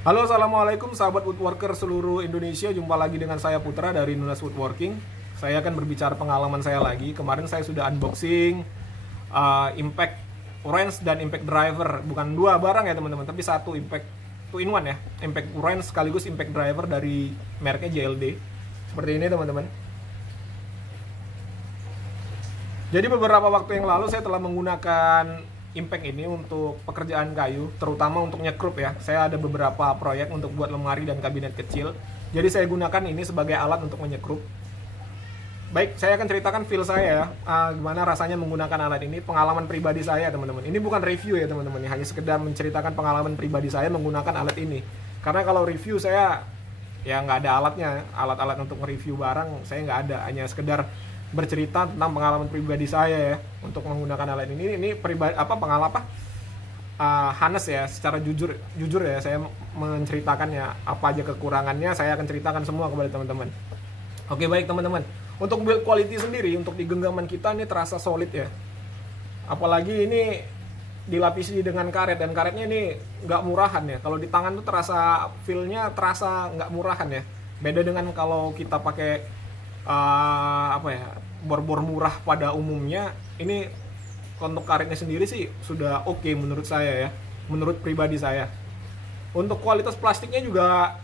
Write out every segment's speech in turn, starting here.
Halo, assalamualaikum sahabat woodworker seluruh Indonesia. Jumpa lagi dengan saya Putra dari Nunas Woodworking. Saya akan berbicara pengalaman saya lagi. Kemarin saya sudah unboxing impact wrench dan impact driver. Bukan dua barang ya teman-teman, tapi satu impact two in one ya. Impact wrench sekaligus impact driver dari mereknya JLD. Seperti ini teman-teman. Jadi beberapa waktu yang lalu saya telah menggunakan impact ini untuk pekerjaan kayu, terutama untuk nyekrup ya. Saya ada beberapa proyek untuk buat lemari dan kabinet kecil. Jadi saya gunakan ini sebagai alat untuk menyekrup. Baik, saya akan ceritakan feel saya ya, gimana rasanya menggunakan alat ini, pengalaman pribadi saya teman-teman. Ini bukan review ya teman-teman, hanya sekedar menceritakan pengalaman pribadi saya menggunakan alat ini. Karena kalau review saya ya nggak ada alatnya, alat-alat untuk review barang saya nggak ada, hanya sekedar bercerita tentang pengalaman pribadi saya ya untuk menggunakan alat ini. Ini pribadi pengalaman Hanes ya, secara jujur ya saya menceritakannya, apa aja kekurangannya saya akan ceritakan semua kepada teman-teman. Oke, baik teman-teman, untuk build quality sendiri untuk di genggaman kita ini terasa solid ya, apalagi ini dilapisi dengan karet, dan karetnya ini nggak murahan ya. Kalau di tangan tuh terasa feelnya terasa nggak murahan ya, beda dengan kalau kita pakai bor-bor murah pada umumnya. Ini untuk karetnya sendiri sih sudah oke menurut saya ya, menurut pribadi saya. Untuk kualitas plastiknya juga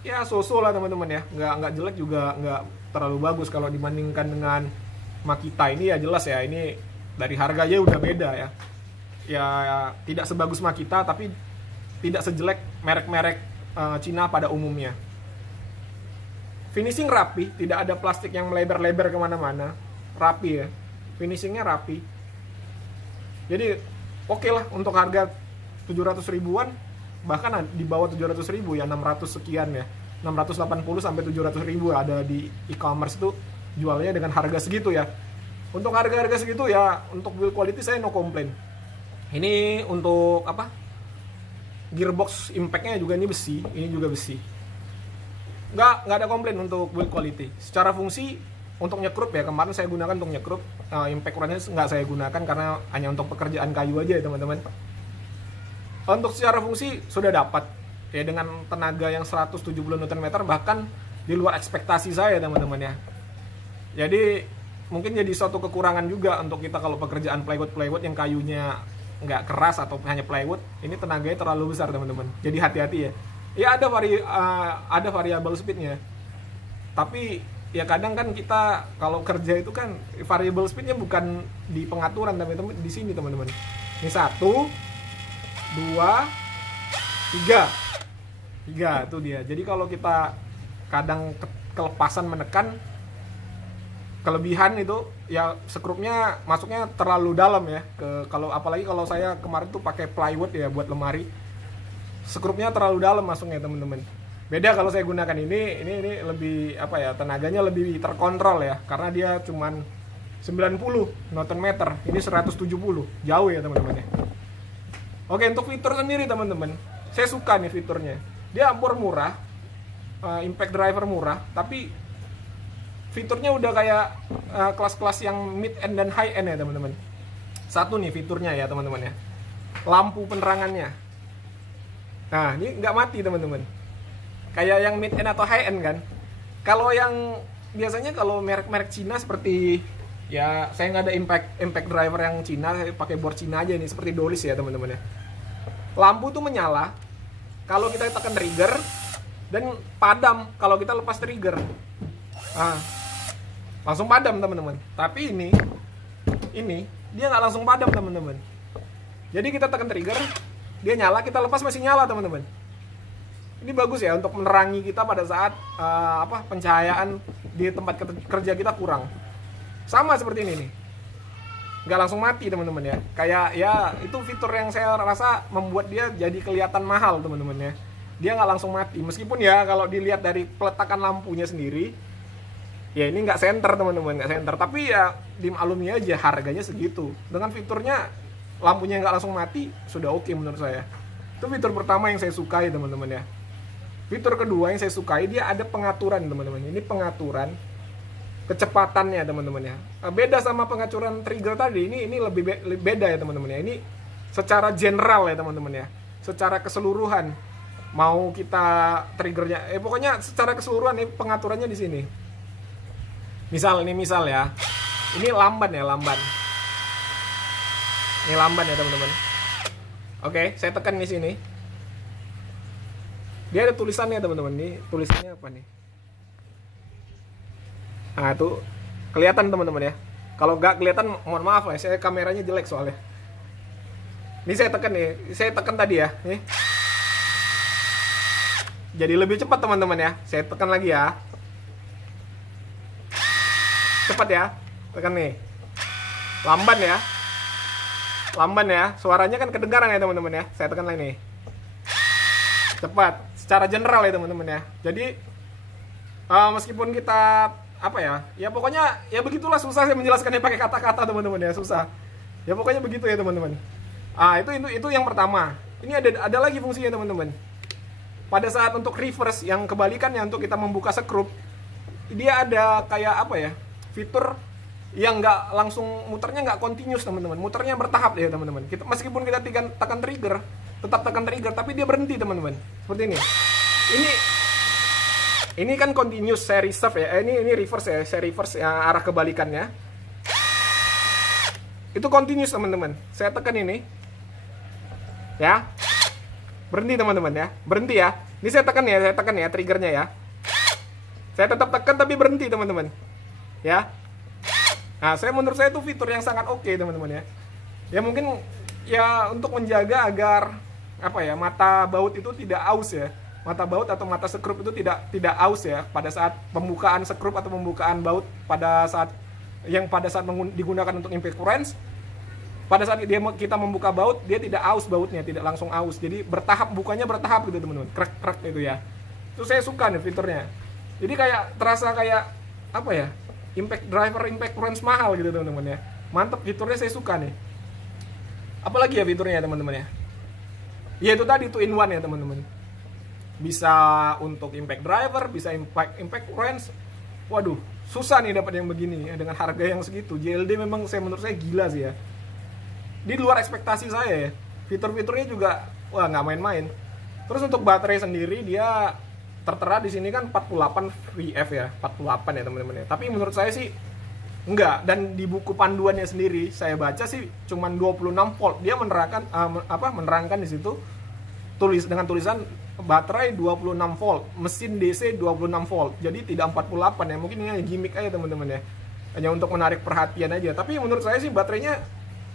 ya so-so lah teman-teman ya, nggak jelek juga nggak terlalu bagus kalau dibandingkan dengan Makita. Ini ya jelas ya, ini dari harganya udah beda ya. Ya tidak sebagus Makita, tapi tidak sejelek merek-merek Cina pada umumnya. Finishing rapi, tidak ada plastik yang melebar-lebar kemana-mana, rapi ya, finishingnya rapi. Jadi oke lah untuk harga 700 ribuan, bahkan di bawah 700 ribu ya, 600 sekian ya, 680 sampai 700 ribu ada di e-commerce itu jualnya dengan harga segitu ya. Untuk harga-harga segitu ya, untuk build quality saya no complain. Ini untuk gearbox impactnya juga ini besi, ini juga besi. Nggak ada komplain untuk build quality. Secara fungsi untuk nyekrup ya, kemarin saya gunakan untuk nyekrup, impact wrench nggak saya gunakan karena hanya untuk pekerjaan kayu aja ya teman-teman. Untuk secara fungsi sudah dapat ya, dengan tenaga yang 170 Nm, bahkan di luar ekspektasi saya teman-teman ya. Jadi mungkin jadi suatu kekurangan juga untuk kita kalau pekerjaan plywood yang kayunya nggak keras atau hanya plywood, ini tenaganya terlalu besar teman-teman. Jadi hati-hati ya. Ya ada variabel speednya, tapi ya kadang kan kita kalau kerja itu kan variabel speednya bukan di pengaturan teman-teman, di sini teman-teman. Ini 1, 2, 3 itu dia. Jadi kalau kita kadang kelepasan menekan, kelebihan itu ya sekrupnya masuknya terlalu dalam ya, apalagi kalau saya kemarin tuh pakai plywood ya buat lemari, sekrupnya terlalu dalam masuknya teman-teman. Beda kalau saya gunakan ini lebih tenaganya lebih terkontrol ya, karena dia cuman 90 Nm, ini 170, jauh ya teman-teman ya. Oke, untuk fitur sendiri teman-teman, saya suka nih fiturnya. Dia bor murah, impact driver murah, tapi fiturnya udah kayak kelas-kelas yang mid end dan high end ya teman-teman. Satu nih fiturnya ya teman-teman ya, lampu penerangannya. Nah, ini nggak mati teman-teman, kayak yang mid end atau high end kan. Kalau yang biasanya kalau merek-merek Cina seperti ya, saya nggak ada impact driver yang Cina, saya pakai bor Cina aja nih, seperti Dolis ya teman-teman ya. Lampu tuh menyala kalau kita tekan trigger dan padam kalau kita lepas trigger. Langsung padam teman-teman. Tapi ini dia nggak langsung padam teman-teman. Jadi kita tekan trigger, dia nyala, kita lepas masih nyala teman-teman. Ini bagus ya untuk menerangi kita pada saat pencahayaan di tempat kerja kita kurang. Sama seperti ini nih, nggak langsung mati teman-teman ya. Kayak ya itu fitur yang saya rasa membuat dia jadi kelihatan mahal teman-teman ya. Dia nggak langsung mati, meskipun ya kalau dilihat dari peletakan lampunya sendiri ya ini nggak center teman-teman, nggak center. Tapi ya dimaklumi aja harganya segitu. Dengan fiturnya lampunya nggak langsung mati sudah oke menurut saya. Itu fitur pertama yang saya sukai teman-teman ya. Fitur kedua yang saya sukai, dia ada pengaturan teman-teman. Ini pengaturan kecepatannya teman-teman ya. Beda sama pengaturan trigger tadi. Ini lebih beda ya teman-teman ya. Ini secara general ya teman-teman ya, secara keseluruhan mau kita triggernya, pokoknya secara keseluruhan nih pengaturannya di sini. Misal ya, ini lamban ya, ini lamban ya teman-teman. Oke, saya tekan di sini. Dia ada tulisannya teman-teman. Nih tulisannya apa nih? Nah itu kelihatan teman-teman ya. Kalau nggak kelihatan, mohon maaf lah, saya kameranya jelek soalnya. Ini saya tekan nih, saya tekan tadi ya. Nih. Jadi lebih cepat teman-teman ya. Saya tekan lagi ya. Cepat ya. Tekan nih. Lamban ya. Suaranya kan kedengaran ya teman-teman ya. Saya tekan lagi nih. Cepat. Secara general ya teman-teman ya. Jadi meskipun kita apa ya? Ya pokoknya ya begitulah, susah saya menjelaskannya pakai kata-kata teman-teman ya, susah. Ya pokoknya begitu ya teman-teman. Itu yang pertama. Ini ada lagi fungsinya teman-teman. Pada saat untuk reverse yang kebalikannya, untuk kita membuka skrup, dia ada kayak apa ya, fitur yang nggak langsung muternya, nggak continuous teman-teman, muternya bertahap ya teman-teman. Meskipun kita tekan trigger, tetap tekan trigger, tapi dia berhenti teman-teman, seperti ini. Ini kan continuous, saya reserve ya, ini reverse ya, saya reverse ya, arah kebalikannya. Itu continuous teman-teman. Saya tekan ini, ya. Berhenti teman-teman ya, berhenti ya. Ini saya tekan ya triggernya ya. Saya tetap tekan tapi berhenti teman-teman, ya. Nah, menurut saya itu fitur yang sangat oke teman-teman ya. Ya mungkin ya untuk menjaga agar apa ya, mata baut itu tidak aus ya. Mata baut atau mata skrup itu tidak aus ya pada saat pembukaan skrup atau pembukaan baut pada saat digunakan untuk impact furnace. Pada saat kita membuka baut, dia tidak aus bautnya, tidak langsung aus. Jadi bukanya bertahap gitu teman-teman. Krek itu ya. Itu saya suka nih fiturnya. Jadi kayak terasa kayak apa ya? Impact furnace mahal gitu teman-teman ya. Mantap, fiturnya saya suka nih. Apalagi ya fiturnya teman-teman ya. Ya itu tadi 2-in-1 ya teman-teman. Bisa untuk impact driver, bisa impact furnace. Waduh, susah nih dapat yang begini ya, dengan harga yang segitu. JLD memang menurut saya gila sih ya. Di luar ekspektasi saya ya. Fitur-fiturnya juga wah nggak main-main. Terus untuk baterai sendiri dia tertera di sini kan 48 VF ya, 48 ya teman-teman ya. Tapi menurut saya sih enggak, dan di buku panduannya sendiri saya baca sih cuman 26 volt. Dia menerangkan di situ dengan tulisan baterai 26 volt, mesin DC 26 volt. Jadi tidak 48 ya. Mungkin ini gimmick aja teman-teman ya. Hanya untuk menarik perhatian aja. Tapi menurut saya sih baterainya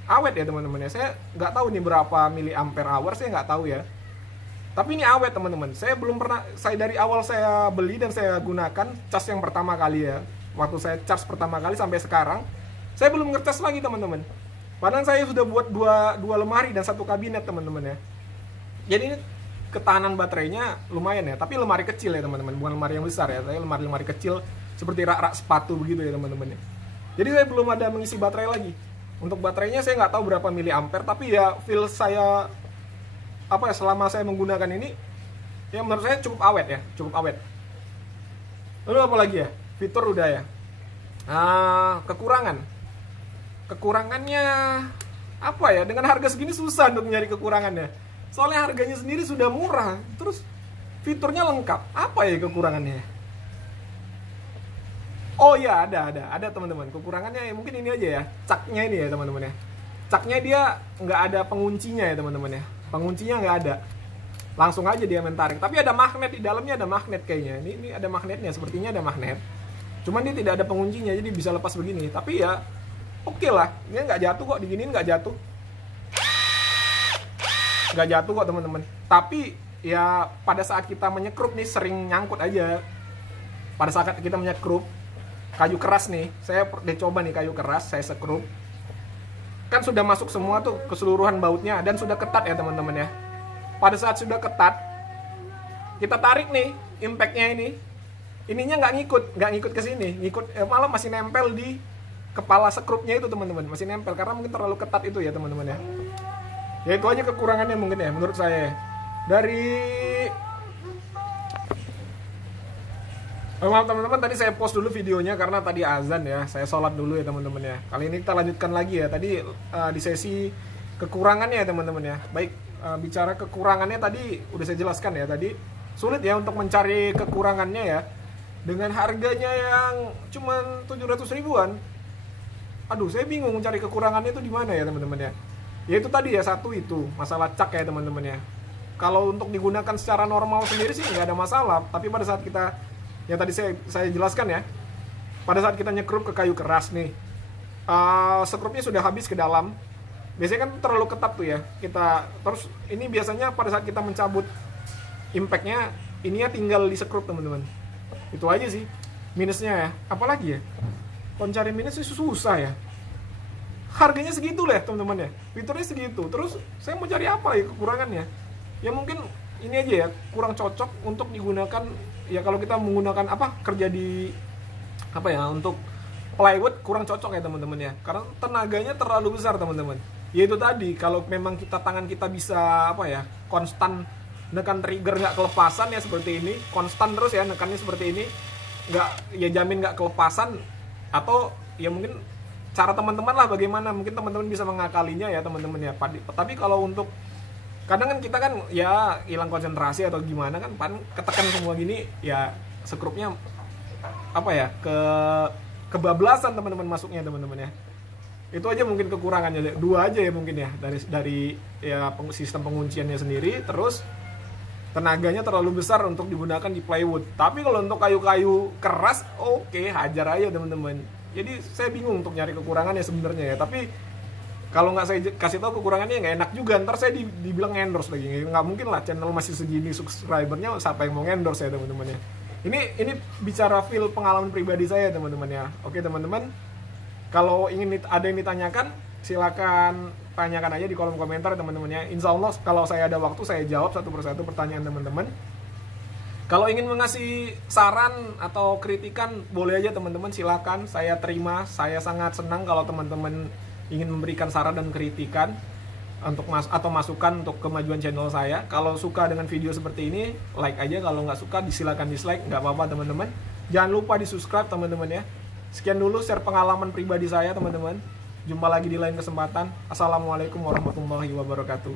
awet ya teman-teman ya. Saya nggak tahu nih berapa miliampere hour, saya nggak tahu ya. Tapi ini awet teman-teman. Saya belum pernah, dari awal saya beli dan saya gunakan cas yang pertama kali ya. Waktu saya charge pertama kali sampai sekarang, saya belum ngecas lagi teman-teman. Padahal saya sudah buat dua lemari dan satu kabinet teman-teman ya. Jadi ini ketahanan baterainya lumayan ya. Tapi lemari kecil ya teman-teman, bukan lemari yang besar ya. Saya lemari kecil seperti rak-rak sepatu begitu ya teman-teman ya. Jadi saya belum ada mengisi baterai lagi. Untuk baterainya saya nggak tahu berapa miliampere, tapi ya feel saya selama saya menggunakan ini ya menurut saya cukup awet ya, cukup awet. Lalu apa lagi ya? Fitur udah ya. Kekurangannya apa ya? Dengan harga segini susah untuk nyari kekurangannya. Soalnya harganya sendiri sudah murah, terus fiturnya lengkap. Apa ya kekurangannya? Oh ya, ada teman-teman. Kekurangannya ya mungkin ini aja ya, caknya ini ya teman-teman ya. Caknya dia nggak ada penguncinya ya teman-teman ya. Penguncinya nggak ada, langsung aja dia mentarik. Tapi ada magnet di dalamnya, ada magnet kayaknya. Ini ada magnetnya, sepertinya ada magnet. Cuman dia tidak ada penguncinya, jadi bisa lepas begini. Tapi ya oke lah, dia nggak jatuh kok, diginiin nggak jatuh. Nggak jatuh kok teman-teman. Tapi ya pada saat kita menyekrup nih sering nyangkut aja. Pada saat kita menyekrup kayu keras nih, saya udah coba nih kayu keras, saya sekrup. Kan sudah masuk semua tuh keseluruhan bautnya dan sudah ketat ya teman-teman ya. Pada saat sudah ketat, kita tarik nih impactnya ini, ininya nggak ngikut ke sini, malah masih nempel di kepala sekrupnya itu teman-teman, masih nempel karena mungkin terlalu ketat itu ya teman-teman ya. Ya itu aja kekurangannya mungkin ya menurut saya. Maaf teman-teman, tadi saya post dulu videonya karena tadi azan ya. Saya sholat dulu ya teman-teman ya. Kali ini kita lanjutkan lagi ya. Tadi di sesi kekurangannya ya teman-teman ya. Baik, bicara kekurangannya tadi udah saya jelaskan ya, tadi sulit ya untuk mencari kekurangannya ya dengan harganya yang cuman 700 ribuan. Aduh, saya bingung mencari kekurangannya itu di mana ya teman-teman ya. Ya itu tadi ya, satu itu masalah cak ya teman-teman ya. Kalau untuk digunakan secara normal sendiri sih nggak ada masalah, tapi pada saat kita, yang tadi saya jelaskan ya, pada saat kita nyekrup ke kayu keras nih, sekrupnya sudah habis ke dalam, biasanya kan terlalu ketat tuh ya kita. Terus ini biasanya pada saat kita mencabut impactnya, ininya tinggal di sekrup teman-teman. Itu aja sih minusnya ya. Apalagi ya, kalau cari minus sih susah ya, harganya segitu lah teman-teman ya, fiturnya segitu. Terus saya mau cari apa ya kekurangannya? Ya mungkin ini aja ya, kurang cocok untuk digunakan ya kalau kita menggunakan kerja di untuk plywood, kurang cocok ya teman-teman ya, karena tenaganya terlalu besar teman-teman. Ya itu tadi, kalau memang tangan kita bisa konstan nekan trigger, nggak kelepasan ya seperti ini, konstan terus ya nekannya seperti ini, jamin nggak kelepasan. Atau ya mungkin cara teman-teman lah bagaimana, mungkin teman-teman bisa mengakalinya ya teman-teman ya. Tapi kalau untuk kadang kan kita kan ya hilang konsentrasi atau gimana kan, ketekan semua gini ya, sekrupnya kebablasan teman-teman masuknya teman-teman ya. Itu aja mungkin kekurangannya, dua aja ya mungkin ya, dari ya sistem pengunciannya sendiri, terus tenaganya terlalu besar untuk digunakan di plywood. Tapi kalau untuk kayu-kayu keras, oke, hajar aja teman-teman. Jadi saya bingung untuk nyari kekurangannya sebenarnya ya. Tapi kalau nggak saya kasih tahu kekurangannya nggak enak juga, ntar saya dibilang endorse lagi. Nggak mungkin lah, channel masih segini subscribernya, siapa yang mau endorse ya teman-teman ya. Ini bicara feel pengalaman pribadi saya teman-teman ya. Oke teman-teman, kalau ingin ada yang ditanyakan, silakan tanyakan aja di kolom komentar teman-teman ya. Insya Allah kalau saya ada waktu, saya jawab satu persatu pertanyaan teman-teman. Kalau ingin mengasih saran atau kritikan, boleh aja teman-teman, silakan, saya terima. Saya sangat senang kalau teman-teman ingin memberikan saran dan kritikan atau masukan untuk kemajuan channel saya. Kalau suka dengan video seperti ini, like aja. Kalau nggak suka, silakan dislike, nggak apa-apa teman-teman. Jangan lupa di subscribe teman-teman ya. Sekian dulu share pengalaman pribadi saya teman-teman. Jumpa lagi di lain kesempatan. Assalamualaikum warahmatullahi wabarakatuh.